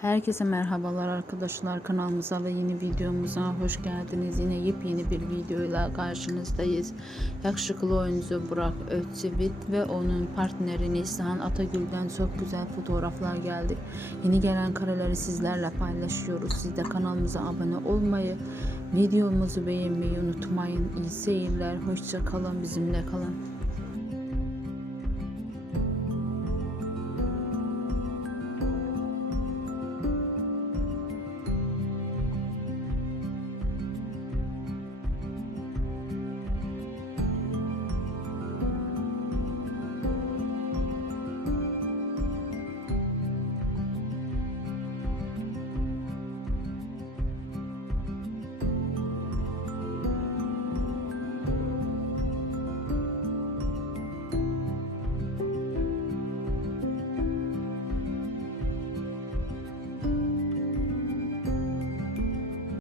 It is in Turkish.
Herkese merhabalar arkadaşlar, kanalımıza ve yeni videomuza hoş geldiniz. Yine yepyeni bir videoyla karşınızdayız. Yakışıklı oyuncu Burak Özçivit ve onun partneri Neslihan Atagül'den çok güzel fotoğraflar geldi. Yeni gelen kareleri sizlerle paylaşıyoruz. Siz de kanalımıza abone olmayı, videomuzu beğenmeyi unutmayın. İyi seyirler, hoşça kalın, bizimle kalın.